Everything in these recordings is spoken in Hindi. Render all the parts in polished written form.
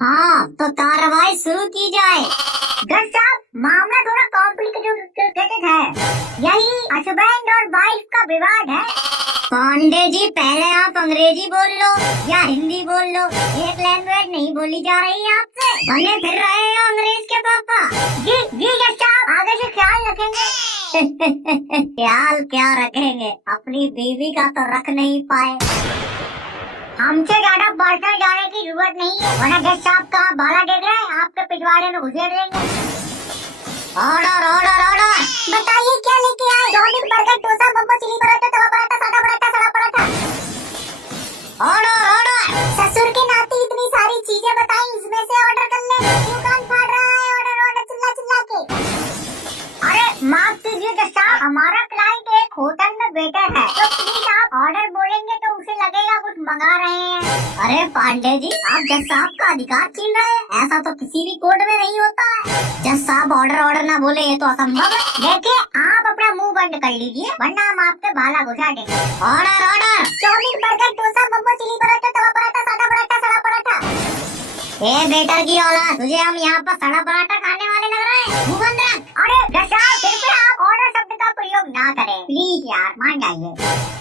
हाँ, तो कार्रवाई शुरू की जाए। जज साहब, मामला थोड़ा कॉम्प्लिकेटेड है। यही हस्बैंड और वाइफ का विवाद है। पांडे जी, पहले आप अंग्रेजी बोल लो या हिंदी बोल लो, एक लैंग्वेज नहीं बोली जा रही है आपसे। बने फिर रहे हो अंग्रेज के पापा। जी जी जज साहब, आगे से ख्याल रखेंगे। ख्याल क्या रखेंगे, अपनी बीवी का तो रख नहीं पाए। हमसे ज्यादा पर्सनल जाने की जरूरत नहीं है, वरना जज साहब का बाला देख रहे हैं, आपके पिछवाड़े में घुसेड़ देंगे। Order order order. बताइए क्या लेके आए? चाउमीन, बर्गर, डोसा, बम्बो, चिली पराठा, तवा पराठा, सादा पराठा, सड़ा पराठा। Order order. ससुर के नाते इतनी सारी चीजें बताई, इसमें से ऑर्डर कर ले। क्यों कान फाड़ रहा है? ऑर्डर ऑर्डर चिल्ला चिल्ला के। अरे माफ कीजिए जज साहब, हमारा क्लाइंट एक होटल में वेटर है, तो प्लीज आप ऑर्डर बोलेंगे तो उसे लगेगा कुछ मंगा रहे हैं। अरे पांडे जी, आप जज साहब का अधिकार छीन रहे हैं। ऐसा तो किसी भी कोर्ट में नहीं होता है। जज साहब ऑर्डर ऑर्डर ना बोले ये तो असंभव है। देखिए, आप अपना मुंह बंद कर लीजिए, वरना हम आपके भाला घुसा देंगे। Order order. Chow mein, burger, dosa, बम्बो, चिली पराठा, तवा पराठा, सादा पराठा, सड़ा पराठा। ए बेटर की औलाद, तुझे हम यहाँ पर सड़ा पराठा खाने वाले लग रहे हैं? मुंह बंद रख। अरे जज साहब, कृपया आप ऑर्डर शब्द का प्रयोग ना करें, प्लीज यार, मान जाइए।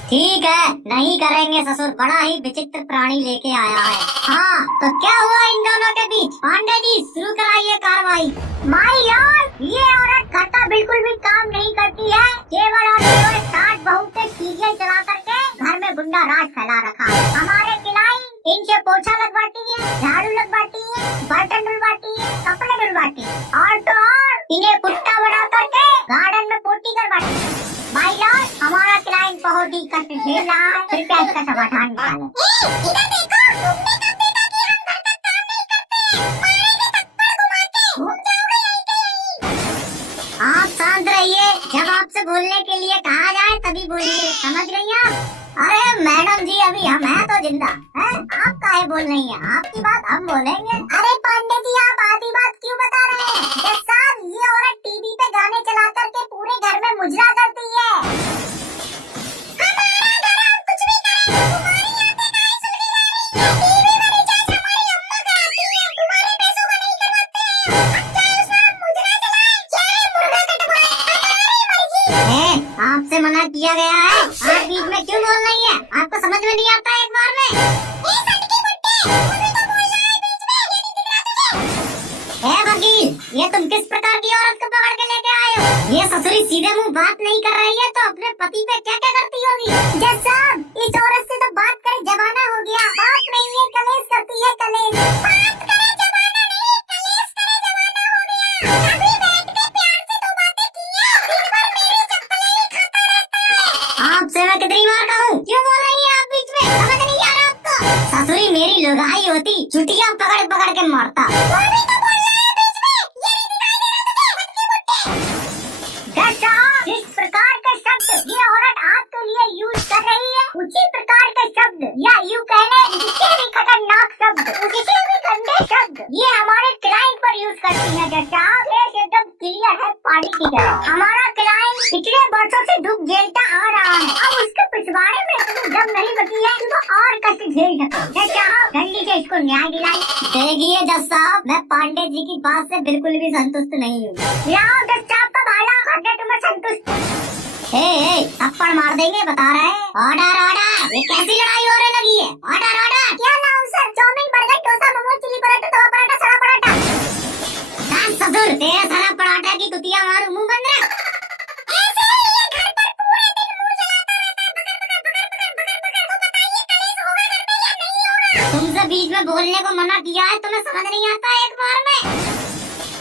ठीक है, नहीं करेंगे ससुर, बड़ा ही विचित्र प्राणी लेके आया है। हाँ, तो क्या हुआ इन दोनों के बीच? पांडे जी, शुरू कराइए कार्रवाई। माई लॉर्ड, ये औरत घर का बिल्कुल भी काम नहीं करती है, केवल और केवल सास बहू से सीरियल चला करके घर में गुंडा राज फैला रखा है। हमारे क्लाइंट इनसे पोछा लगवाती है, झाड़ू लगवाती है, बर्तन धुलवाती है, कपड़े धुलवाती है, और तो और इन्हें कुत्ता बना करके गार्डन में पोटी करवाती है। माई लॉर्ड, हमारा क्लाइंट बहुत ही कष्ट झेल रहा है, कृपया इसका समाधान निकालें। इधर देखो, तुमने कब देखा कि हम घर का काम नहीं करते? मारेंगे थप्पड़ घुमा के, घूम जाओगे यहीं के यहीं। आप शांत रहिए, जब आपसे बोलने के लिए कहा जाए तभी बोलिए, समझ रही हैं आप? अरे मैडम जी, अभी हम हैं तो जिंदा हैं, आप काहे बोल रही हैं? आपकी बात हम बोलेंगे। अरे पांडे जी, आप आधी बात क्यों बता रहे हैं? जज साहब, ये औरत टीवी पे गाने चला करके पूरे घर में मुजरा करती है। हमारा घर हम कुछ भी करें, तुम्हारी आंखें काहे सुलगी जा रही हैं? टीवी में रिचार्ज हमारी अम्मा कराती है, तुम्हारे पैसों का नहीं करवाते हैं। हम चाहे उसमें हम मुजरा चलाएं, चाहे मुर्गा कटवाएं, हमारी मर्जी। आपसे मना किया गया है, आप बीच में क्यों बोल रही हैं? आपको समझ में नहीं आता एक बार में? ए सटकी बुट्टे, तुम्हें तो बोलना है बीच में, ये नहीं दिख रहा तुझे? ए वकील, ये तुम किस प्रकार की औरत को पकड़ के लेके आए हो? ये ससुरी सीधे मुंह बात नहीं कर रही है तो अपने पति पे क्या क्या करती होगी? जज साहब, इस औरत से तो बात करे जमाना हो गया, बात नहीं है कलेश करती है, कलेश। बात करे जमाना नहीं, कलेश करे जमाना हो गया। अभी बैठ के प्यार से तो बातें की है, दिन भर मेरी चप्पलें ही खाता रहता है। आपसे मैं कितनी बार कहूँ, क्यों बोल रही हैं आप बीच में? समझ नहीं आ रहा आपको? ससुरी मेरी लुगाई होती, चुटिया पकड़ पकड़ के मारता। वो भी तो बोलना है बीच में, ये नहीं दिखाई दे रहा तुझे, हटके बुट्टे। जज साहब, जिस प्रकार के शब्द ये औरत आपके लिए यूज कर रही है, उसी प्रकार के शब्द, या यूं कह लें इससे भी खतरनाक शब्द, उससे भी गंदे शब्द ये हमारे क्लाइंट पर यूज करती है। जज साहब, केस एकदम क्लियर है, पानी की तरह। हमारा क्लाइंट पिछले वर्षों से दुख झेलता आ रहा है, अब उसके पिछवाड़े में इतनी दम नहीं बची है कि वो और कष्ट झेल सके। जज साहब, जल्दी से इसको न्याय दिलाइए। देखिए जज साहब, मैं पांडे जी की बात से बिल्कुल भी संतुष्ट नहीं हूँ। लाओ जज साहब का भाला, करके तुम्हें संतुष्ट। थप्पड़ मार देंगे, बता रहे हैं। ऑर्डर ऑर्डर, ये कैसी लड़ाई होने लगी है? Order order. क्या नाम sir? Chow mein, burger, dosa, momo, chilli paratha, तवा पराठा, सड़ा पराठा। ससुर, तेरे सड़ा पराठा की कुतिया मारू, मुंह बंद रख। ऐसे ही ये घर पर पूरे दिन मुंह चलाता रहता है, बकर बकर बकर बकर बकर बकर। तो बताइए कलेश होगा घर में या नहीं होगा? तुमसे बीच में बोलने को मना किया है, तुम्हें समझ नहीं आता एक बार में?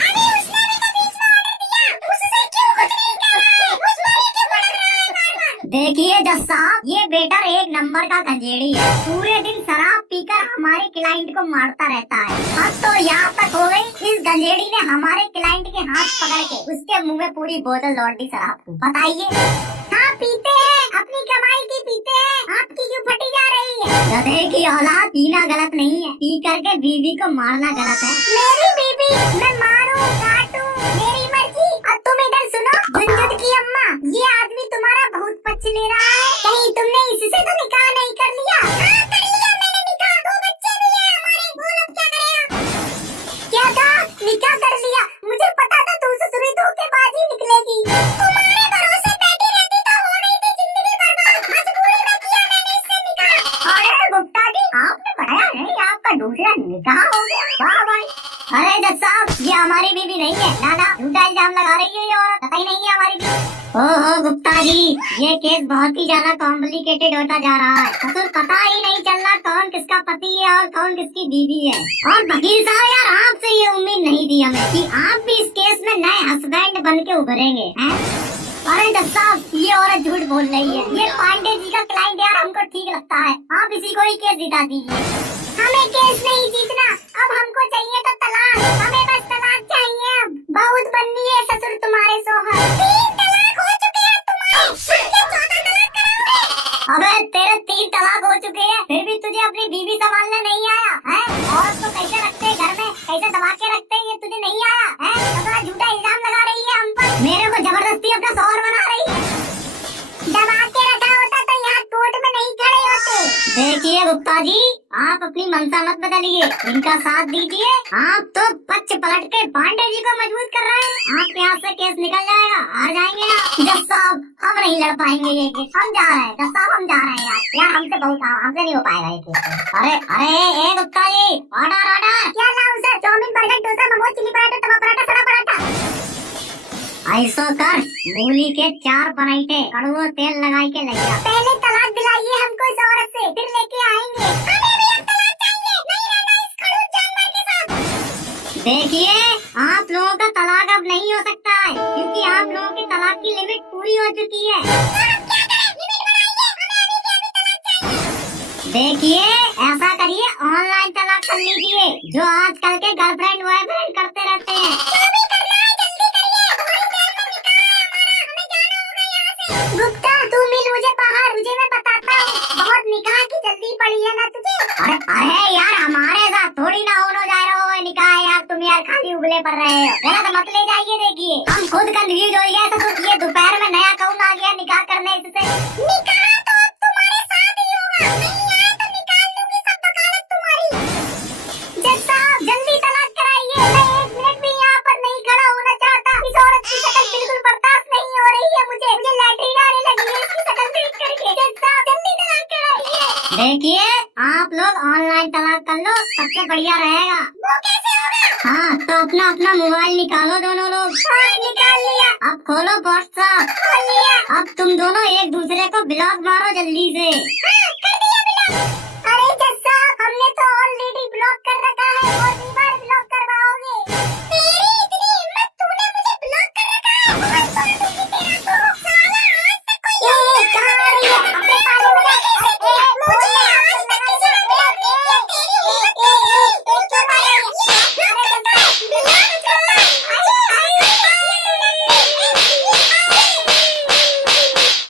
अरे उसने भी तो बीच में ऑर्डर दिया, उससे क्यों कुछ नहीं कर रहा है? उस पर ही क्यों भड़क रहा है बार-बार? देखिए जज साहब, ये बेटर एक नंबर का गंजेड़ी है, पूरे दिन शराब पीकर हमारे क्लाइंट को मारता रहता है। अब तो यहाँ तक हो गई, इस गंजेड़ी ने हमारे क्लाइंट के हाथ पकड़ के उसके मुंह में पूरी बोतल लौट दी शराब की। बताइए। हाँ पीते हैं, अपनी कमाई की पीते हैं, आपकी क्यों फटी जा रही है? गधे की औलाद, पीना गलत नहीं है, पी करके बीवी को मारना गलत है। मेरी बीबी, मैं मारूं काटूं, मेरी मर्जी। और तुम इधर सुनो, झुंझुन की अम्मा, ये आदमी तुम्हारा बहुत पक्ष ले रहा है, कहीं तुमने इससे तो निकाह नहीं कर लिया? हाँ कर लिया मैंने निकाह, 2 बच्चे भी हैं हमारे, बोल अब क्या करेगा? आपका दूसरा निकाह हो गया? वाह भाई। अरे जज साहब, ये हमारी बीवी नहीं है। ना ना, झूठा इल्जाम लगा रही है ये औरत, पता ही नहीं है हमारी बीवी। ओहो गुप्ता जी, ये केस बहुत ही ज्यादा कॉम्प्लिकेटेड होता जा रहा है। ससुर पता ही नहीं चल रहा कौन किसका पति है और कौन किसकी बीवी है। और वकील साहब यार, आपसे ये उम्मीद नहीं थी हमें कि आप भी इस केस में नए हस्बैंड बन के उभरेंगे हैं। अरे जज साहब, ये औरत झूठ बोल रही है। ये पांडे जी का क्लाइंट यार हमको ठीक लगता है, आप इसी को ही केस जिता दीजिए। हमें केस नहीं जीतना, अब हमको चाहिए तो तलाक। हमें बस तलाक चाहिए। अब बहुत बननी है ससुर तुम्हारे सोहर। 3 तलाक हो चुके हैं तुम्हारे, अब क्या 14 तलाक कराओगे? अबे तेरे 3 तलाक हो चुके हैं, फिर भी तुझे अपनी बीवी संभालने नहीं आया है? औरत को कैसे रखते हैं घर में, कैसे दबा के रखते हैं, ये तुझे नहीं आया है? तो थोड़ा झूठा इल्जाम लगा रही है हम पर, मेरे को जबरदस्ती अपना शौहर बना रही है। दबा के रखा होता तो यहाँ कोर्ट में नहीं खड़े होते। देखिए गुप्ता जी, आप अपनी मनसा मत बदलिए, इनका साथ दीजिए। आप तो पक्ष पलट के पांडे जी को मजबूत कर रहे हैं। आपके यहाँ से केस निकल जाएगा, हार जाएंगे आप। जज साहब, हम नहीं लड़ पाएंगे ये केस, हम जा रहे हैं। जज साहब, हम जा रहे हैं यार, यार हमसे बहुत हमसे नहीं हो पाएगा ये केस। अरे अरे ए गुप्ता जी, ऑर्डर ऑर्डर। क्या लाऊं sir? Chow mein, burger, dosa, momos, chilli paratha, तवा पराठा, सड़ा पराठा। ऐसो कर, मूली के 4 पराठे कड़वा तेल लगाई के ले जा। पहले तलाक दिलाइए हमको इस औरत से, फिर लेके आएंगे। हमें भी अब तलाक चाहिए, नहीं रहना इस खड़ूस जानवर के साथ। देखिए, आप लोगों का तलाक अब नहीं हो सकता है, क्योंकि आप लोगों की तलाक की लिमिट पूरी हो चुकी है। देखिए, ऐसा करिए, ऑनलाइन तलाक कर लीजिए, जो आजकल के गर्लफ्रेंड बॉयफ्रेंड करते रहते हैं। गुप्ता, तू मिल मुझे बाहर, मुझे मैं बताता हूँ। बहुत निकाह की जल्दी पड़ी है ना तुझे? अरे अरे यार, हमारे साथ थोड़ी ना होने जा रहा हो निकाह यार, तुम यार खाली उबले पड़ रहे हो। गलत मत ले जाइए। देखिए, हम खुद कंफ्यूज हो गए, तो सोचिए दोपहर में नया कौन आ गया निकाह करने इससे। निकाह तो अब तुम्हारे साथ ही होगा, नहीं आया तो निकाल दूंगी सब वकालत तुम्हारी। जज साहब, जल्दी तलाक कराइए। मैं 1 मिनट भी यहाँ पर नहीं खड़ा होना चाहता। इस औरत की शक्ल बिल्कुल बर्दाश्त नहीं हो रही है मुझे लैट्रिन आने लगी है इसकी शक्ल देख करके। जज साहब, जल्दी तलाक कराइए। देखिए, आप लोग ऑनलाइन तलाक कर लो, सबसे बढ़िया रहेगा। वो कैसे होगा? हाँ, तो अपना अपना मोबाइल निकालो दोनों लोग। हाँ, निकाल लिया। अब खोलो व्हाट्सएप। खोल लिया। अब तुम दोनों एक दूसरे को ब्लॉक मारो जल्दी से। हाँ, कर दिया ब्लॉक। अरे जज साहब, हमने तो ऑलरेडी ब्लॉक कर रखा है, और भी बार ब्लॉक करवाओगे? तेरी इतनी हिम्मत, तूने मुझे ब्लॉक कर रखा है?